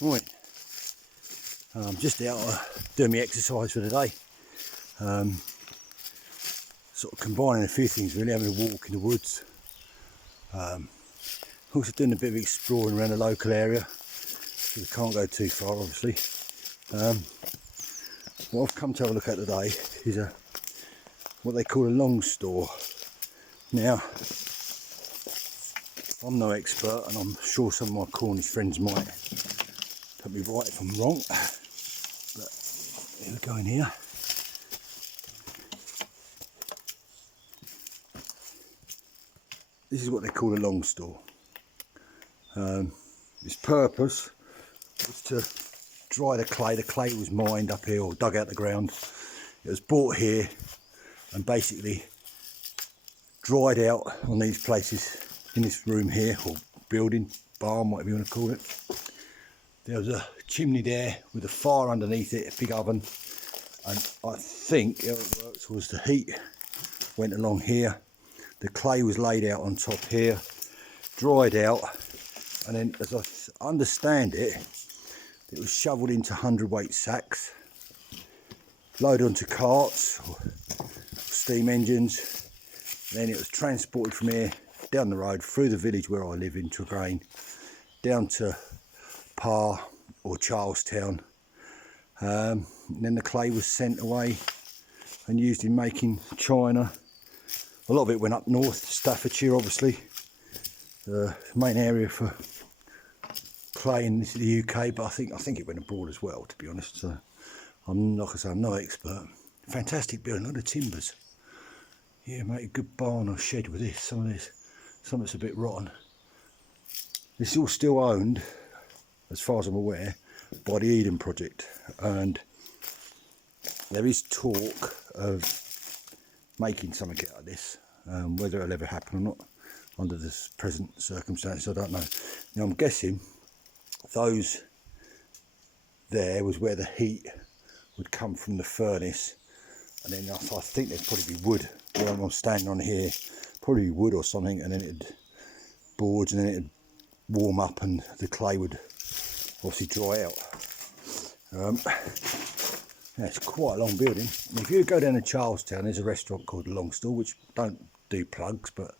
Right, I'm just out doing my exercise for the day. Sort of combining a few things really, having a walk in the woods. Also doing a bit of exploring around the local area, because I can't go too far obviously. What I've come to have a look at today is what they call a Longstore. Now, I'm no expert, and I'm sure some of my Cornish friends might put me right if I'm wrong, but here we go in here. This is what they call a Longstore. Its purpose was to dry the clay. The clay was mined up here or dug out the ground. It was brought here and basically dried out on these places in this room here, or building, barn, whatever you want to call it. There was a chimney there with a fire underneath it, a big oven, and I think how it works was the heat went along here, the clay was laid out on top here, dried out, and then as I understand it, it was shoveled into 100-weight sacks, loaded onto carts or steam engines, then it was transported from here down the road through the village where I live in Tragrain down to Parr or Charlestown, and then the clay was sent away and used in making china. A lot of it went up north, Staffordshire obviously, the main area for clay in the UK, but I think it went abroad as well, to be honest. So I'm not gonna say I'm no expert. Fantastic building, look at the timbers. Yeah, make a good barn or shed with this. Some of it's a bit rotten. This is all still owned, as far as I'm aware, by the Eden Project, and there is talk of making something out of this. Whether it'll ever happen or not under this present circumstances, I don't know. Now I'm guessing those there was where the heat would come from the furnace, and then I think there'd probably be wood where I'm standing on here, probably wood or something, and then it'd boards, and then it'd warm up and the clay would obviously dry out. Yeah, it's quite a long building. And if you go down to Charlestown, there's a restaurant called Longstore, which don't do plugs, but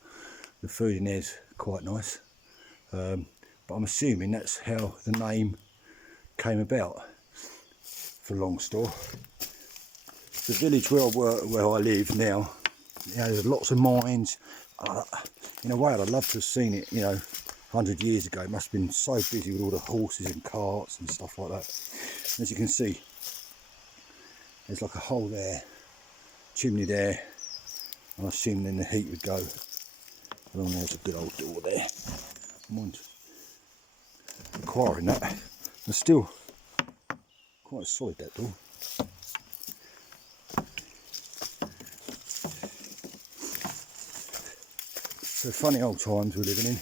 the food in there is quite nice. But I'm assuming that's how the name came about for Longstore. The village where I live now, you know, there's lots of mines. In a way, I'd love to have seen it, you know, 100 years ago. It must have been so busy with all the horses and carts and stuff like that. As you can see, there's like a hole there, chimney there, and I assume then the heat would go along. There's a good old door there. Mind acquiring that. And still quite solid, that door. So funny old times we're living in.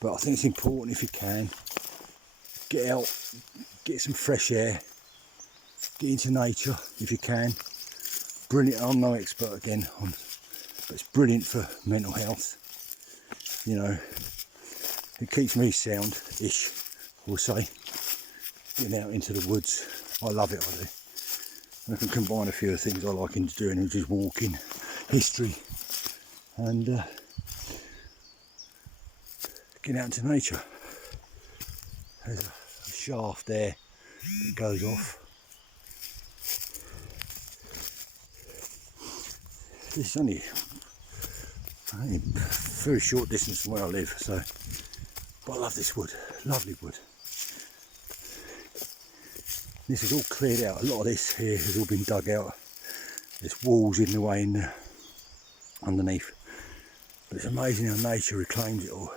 But I think it's important, if you can, get out, get some fresh air, get into nature if you can. Brilliant. I'm no expert again on, but it's brilliant for mental health. You know, it keeps me sound-ish, we'll say. Getting out into the woods, I love it, I do. And I can combine a few of the things I like into doing, which is walking, history, and getting out into nature. There's a shaft there that goes off. This is only a very short distance from where I live, so, but I love this wood, lovely wood. This is all cleared out. A lot of this here has all been dug out. There's walls in the way in there, underneath, but it's amazing how nature reclaims it all.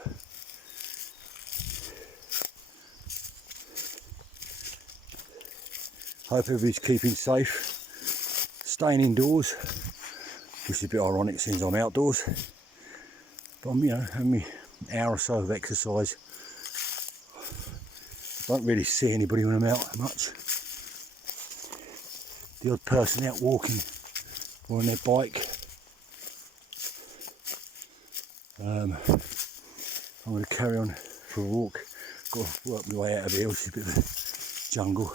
Hope everybody's keeping safe, staying indoors, which is a bit ironic since I'm outdoors. But I'm, you know, having me hour or so of exercise. Don't really see anybody when I'm out much. The odd person out walking or on their bike. I'm going to carry on for a walk got to work my way out of here, which is a bit of a jungle.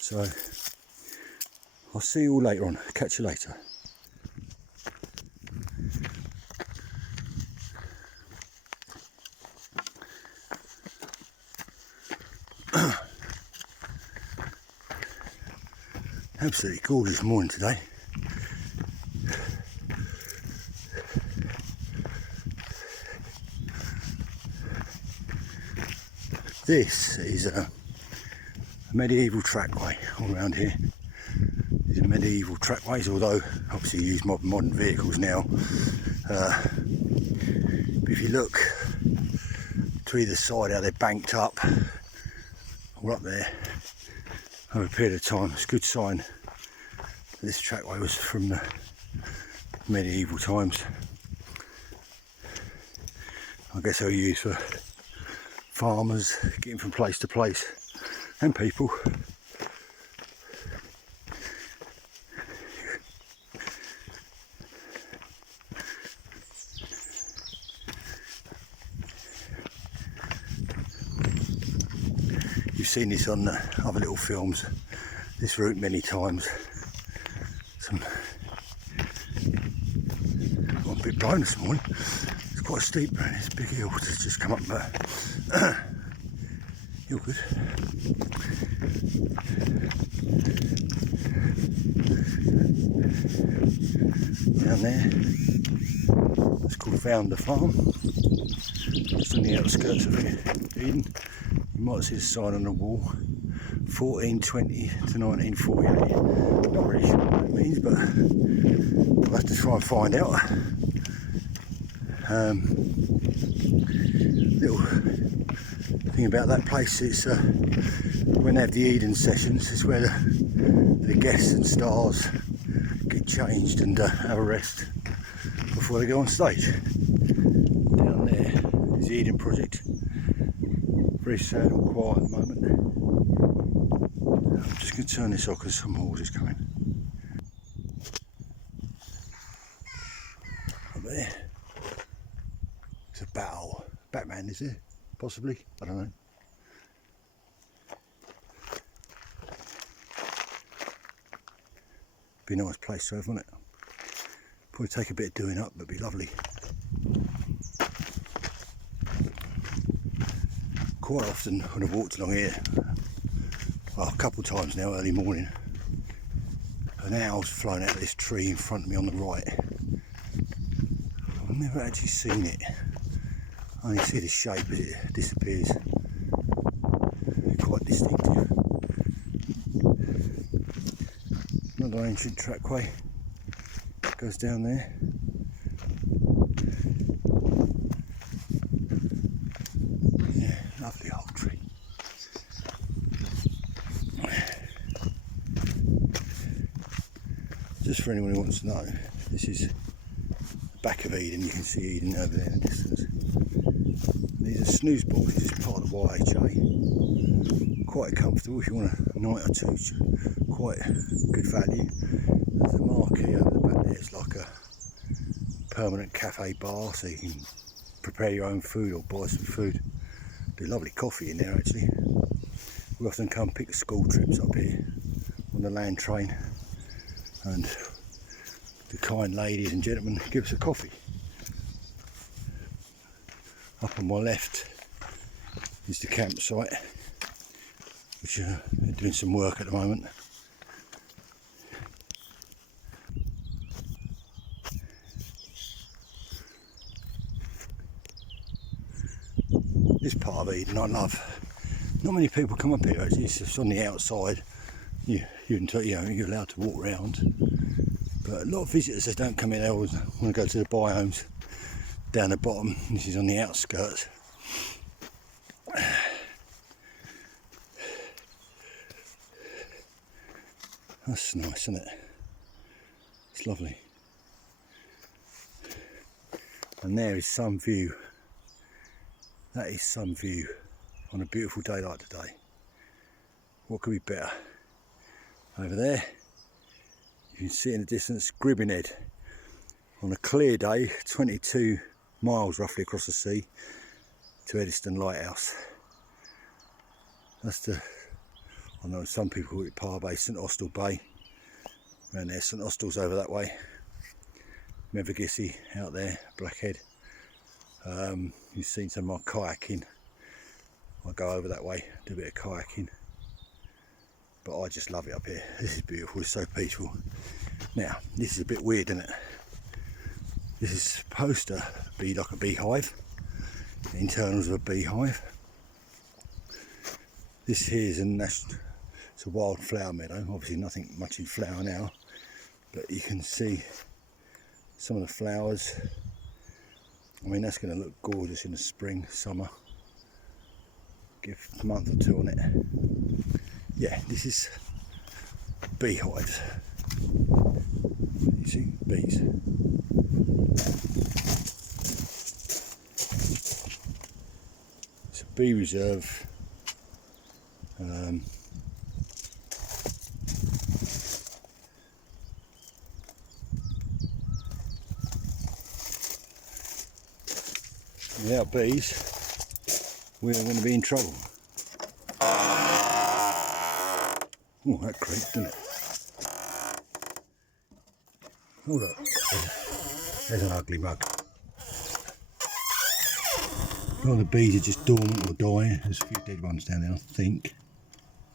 So I'll see you all later on. Catch you later. Absolutely gorgeous morning today. This is a medieval trackway all around here. These are medieval trackways, although obviously you use modern vehicles now. But if you look to either side how they're banked up, or up there over a period of time, it's a good sign that this trackway was from the medieval times. I guess they were used for farmers getting from place to place, and people. You've seen this on other little films, this route many times. I'm a bit blind this morning. It's quite steep around this big hill to just come up, but you're good. Down there, it's called Founder Farm, just on the outskirts of Eden. You might see a sign on the wall, 1420 to 1948. Not really sure what it means, but I'll have to try and find out. Little thing about that place is when they have the Eden sessions, it's where the guests and stars get changed and have a rest before they go on stage. Down there is the Eden Project. Very sad and quiet at the moment. I'm just going to turn this off because some horses coming. Up there, it's a battle. Batman, is there? Possibly? I don't know. Be a nice place to have, wouldn't it? Probably take a bit of doing up, but be lovely. Quite often when I've walked along here, well, a couple of times now, early morning, an owl's flown out of this tree in front of me on the right. I've never actually seen it. I only see the shape as it disappears. Quite distinctive. Another ancient trackway goes down there. Yeah, lovely old tree. Just for anyone who wants to know, this is the back of Eden. You can see Eden over there in the distance. These are snooze boxes, it's part of the YHA. Quite comfortable if you want a night or two, quite good value. There's a marquee over the back there, it's like a permanent cafe bar, so you can prepare your own food or buy some food. Do lovely coffee in there actually. We often come pick school trips up here on the land train, and the kind ladies and gentlemen give us a coffee. Up on my left is the campsite, which they're doing some work at the moment. This part of Eden I love. Not many people come up here actually, it's just on the outside. You're allowed to walk around. But a lot of visitors, they don't come in, they always want to go to the biomes down the bottom. This is on the outskirts. That's nice, isn't it? It's lovely. And there is some view. That is some view on a beautiful day like today. What could be better? Over there, you can see in the distance Gribbinhead. On a clear day, 22 miles roughly across the sea to Eddystone Lighthouse. That's the, I know some people call it Par Bay, St Austell Bay. Around there, St Austell's over that way. Mevagissey out there, Blackhead. You've seen some of my kayaking. I go over that way, do a bit of kayaking. But I just love it up here. This is beautiful, it's so peaceful. Now, this is a bit weird, isn't it? This is supposed to be like a beehive. The internals of a beehive. This here is it's a wildflower meadow. Obviously nothing much in flower now. But you can see some of the flowers. I mean, that's going to look gorgeous in the spring, summer. Give a month or two on it. Yeah, this is beehives. You see, bees. It's a bee reserve. Without bees, we're going to be in trouble. Oh, that creaked, didn't it? Hold up. There's an ugly mug. All the bees are just dormant or dying. There's a few dead ones down there, I think.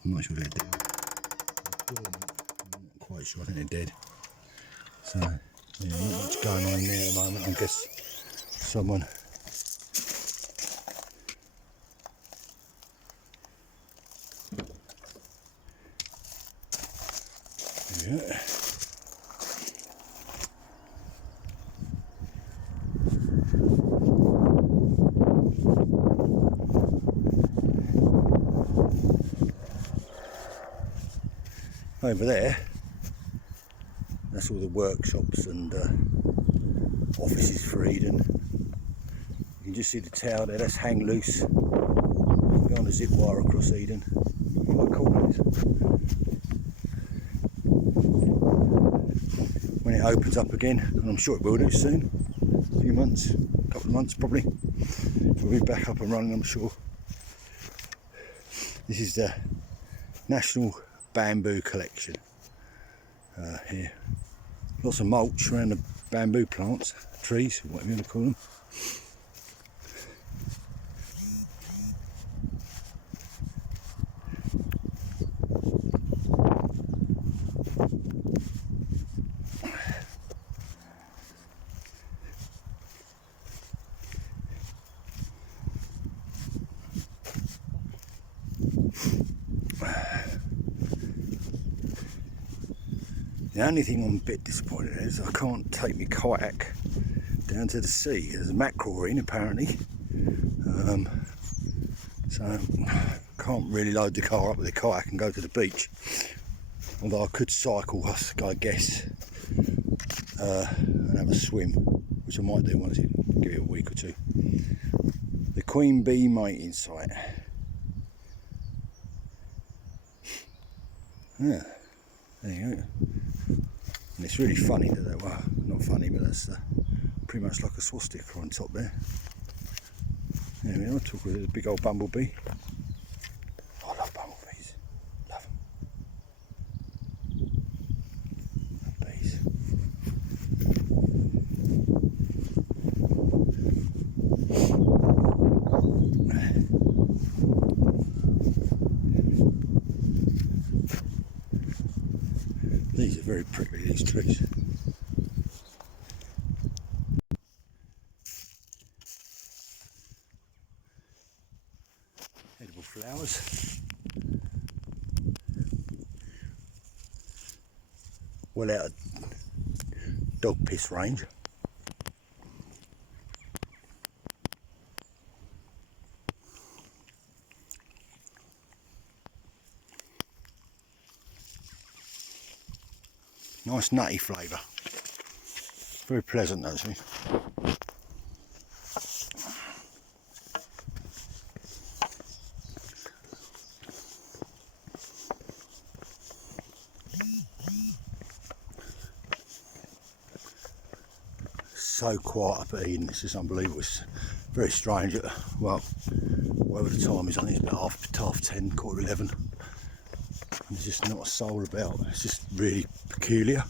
I'm not sure they're dead. They're dormant. I'm not quite sure. I think they're dead. So, yeah, not much going on in there at the moment. I guess someone. Yeah. Over there, that's all the workshops and offices for Eden. You can just see the tower there, that's hang loose. Go on a zip wire across Eden. Quite cool that is. When it opens up again, and I'm sure it will do soon, a few months, a couple of months probably, we'll be back up and running, I'm sure. This is the National Bamboo Collection. Here, lots of mulch around the bamboo plants, trees, whatever you want to call them. The only thing I'm a bit disappointed in is I can't take my kayak down to the sea. There's a mackerel in apparently, so I can't really load the car up with the kayak and go to the beach. Although I could cycle, I guess, and have a swim, which I might do once, give it a week or two. The Queen Bee mating site. Yeah, there you go. And it's really funny that, well, not funny, but that's pretty much like a swastika on top there. There we are, talk with a big old bumblebee. I love bumblebees, love them. Love bees. These are very prickly, these trees. Edible flowers. Well out of dog piss range. Nice nutty flavour. Very pleasant actually. So quiet up at Eden, it's just unbelievable. It's Very strange. Well, whatever the time is, I think it's about half 10, 11:15. And there's just not a soul about. It's just really peculiar.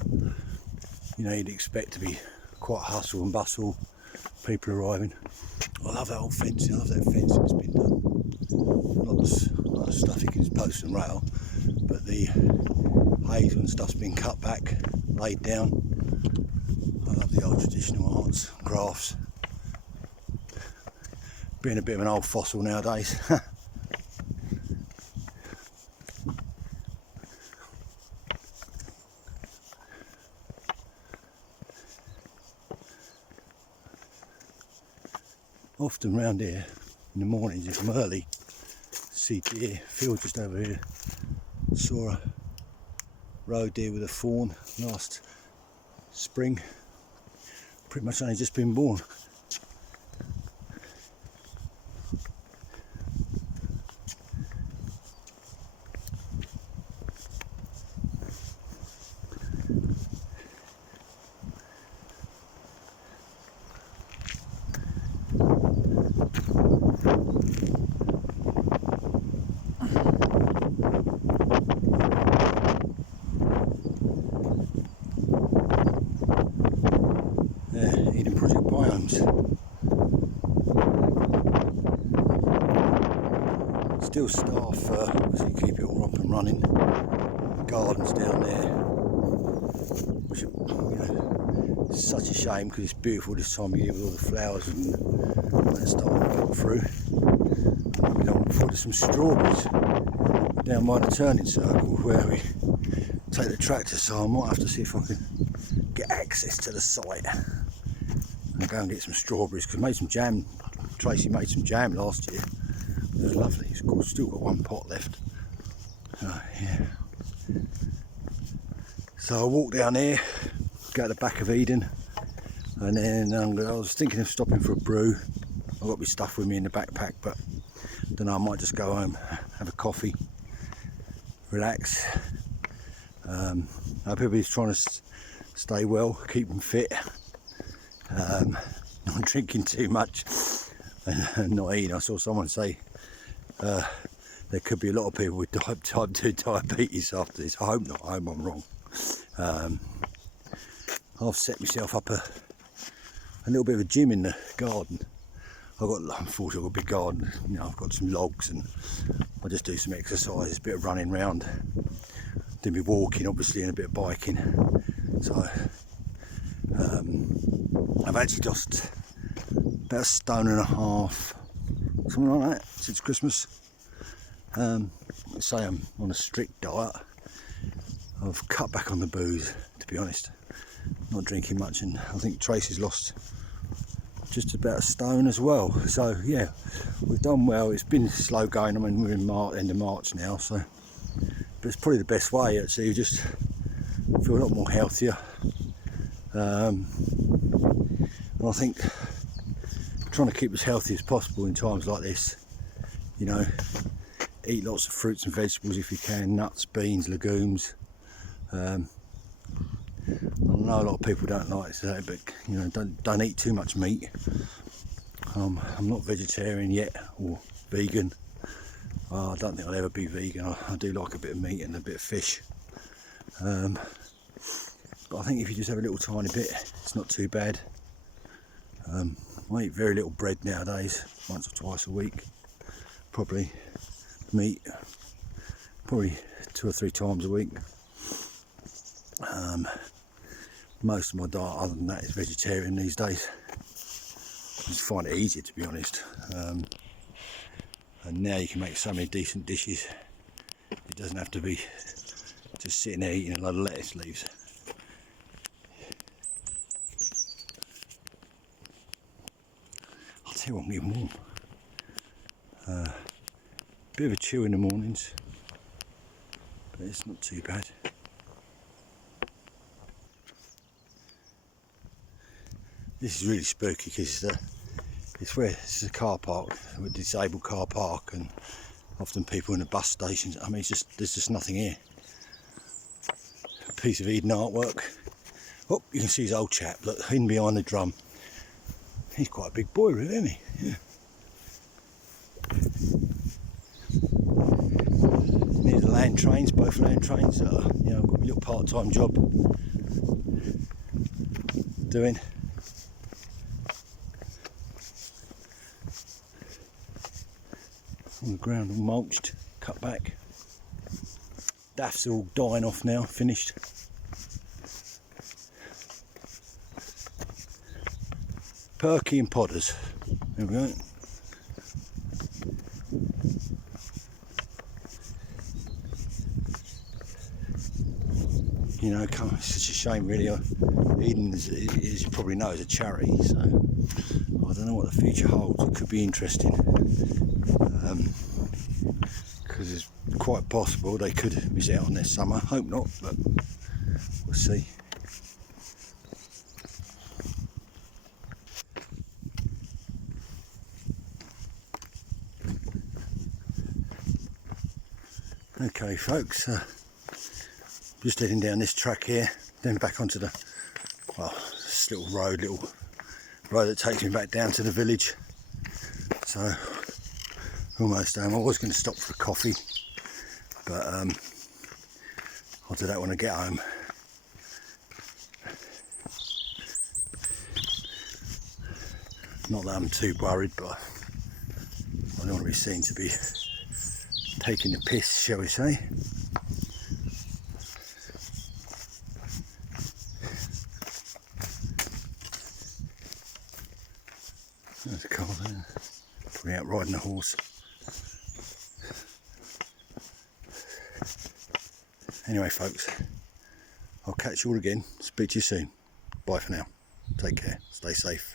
You know, you'd expect to be quite hustle and bustle, people arriving. I love that old fencing. I love that fencing that's been done. Not the stuff you can just post and rail, but the hazel and stuff's been cut back, laid down. I love the old traditional arts, crafts. Being a bit of an old fossil nowadays. Often round here in the mornings, if I'm early, see deer. Field just over here. Saw a roe deer with a fawn last spring. Pretty much only just been born. Eden Project Biomes. Still staff, obviously keep it all up and running. Gardens down there, which you know, it's such a shame because it's beautiful this time of year with all the flowers and when it's starting to come through. We don't look forward to some strawberries down by the turning circle where we take the tractor, so I might have to see if I can get access to the site and go and get some strawberries, because I made some jam. Tracy made some jam last year. It was lovely. It's cool. Still got one pot left. Yeah. So I walk down here, go to the back of Eden, and then I was thinking of stopping for a brew. I've got my stuff with me in the backpack, but I don't know, I might just go home, have a coffee, relax. I hope everybody's trying to stay well, keep them fit. Not drinking too much and not eating. I saw someone say there could be a lot of people with type 2 diabetes after this. I hope not. I hope I'm wrong. I've set myself up a little bit of a gym in the garden. Unfortunately, I've got a big garden. You know, I've got some logs and I just do some exercise, a bit of running around, do me walking, obviously, and a bit of biking. So I've actually lost about 1.5 stones, something like that, since Christmas. Let's say I'm on a strict diet. I've cut back on the booze, to be honest. Not drinking much, and I think Tracy's lost just about 1 stone as well. So yeah, we've done well. It's been slow going. I mean, we're in end of March now, so but it's probably the best way actually. You just feel a lot more healthier. And I think trying to keep as healthy as possible in times like this, you know, eat lots of fruits and vegetables if you can, nuts, beans, legumes. I know a lot of people don't like to say, but you know, don't eat too much meat. I'm not vegetarian yet or vegan. I don't think I'll ever be vegan. I do like a bit of meat and a bit of fish. But I think if you just have a little tiny bit, it's not too bad. I eat very little bread nowadays, once or twice a week. Probably meat, probably 2 or 3 times a week. Most of my diet other than that is vegetarian these days. I just find it easier, to be honest. And now you can make so many decent dishes. It doesn't have to be just sitting there eating a lot of lettuce leaves. I'll tell you what, I'm getting warm. Bit of a chill in the mornings, but it's not too bad. This is really spooky because it's a car park, a disabled car park, and often people in the bus stations. I mean, there's just nothing here. A piece of Eden artwork. Oh, you can see his old chap, look, hidden behind the drum. He's quite a big boy, really, isn't he? Yeah. These are land trains, both land trains. You know, I've got a little part-time job doing. On the ground all mulched, cut back. Daff's all dying off now, finished. Perky and Potters. There we go. You know, it's such a shame really. Eden, as you probably know, is a charity, so I don't know what the future holds. It could be interesting, because it's quite possible they could miss out on their summer. Hope not, but we'll see. Okay folks, just heading down this track here, then back onto the, well, this little road that takes me back down to the village. So almost home. I was going to stop for a coffee, but I'll do that when I get home. Not that I'm too worried, but I don't want to be seen to be taking the piss, shall we say. There's a car there, probably out riding a horse. Anyway folks, I'll catch you all again, speak to you soon. Bye for now, take care, stay safe.